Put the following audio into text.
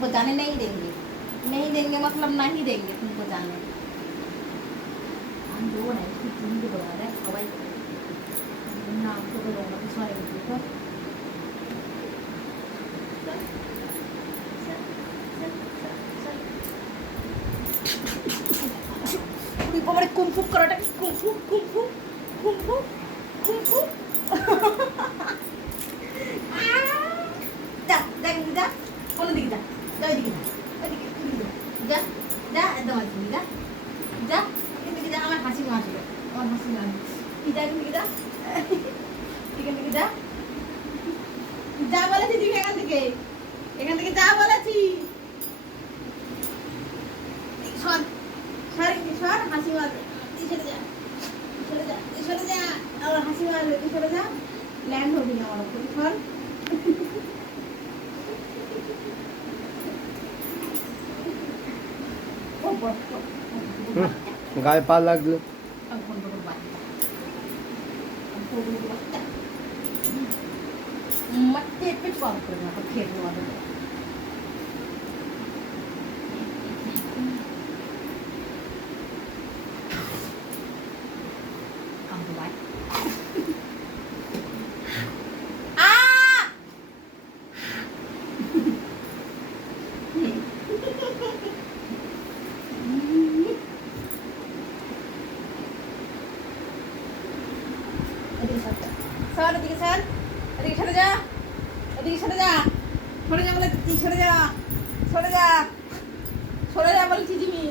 तुमको जाने नहीं देंगे, नहीं देंगे मतलब नहीं देंगे, तुमको जाने। हम दो नहीं, इसको तीन को दो है, हवाई ना आपको तो दोनों की सारे देखो। पूरी पवारे kung fu karate, kung fu kung fu kung fu kung fu. जा जा जा, कौन दिख जा, जा दिख जा, जा जा एकदम अच्छी जा जा, दिख जा, हमारे हंसी में हंसी, और हंसी में हंसी, जा दिख जा, दिख जा, जा बोला थी दिख एखान থেকে যা বলেছি। সর সর সর, হাসি মারবে, সরে যা সরে যা সরে যা, আবার হাসি মারবে, সরে যা, ল্যান্ড হবি না আমার উপর, সর। গায়ে পা লাগলো। मट्टे पे कॉल करना तो खेलने वाले हम तो भाई आ सर दिखे सर, এদিকে সরে যা, এদিকে সরে যা, সরে যা বলে সরে যা, সরে যা, সরে যা বলছি জিমি।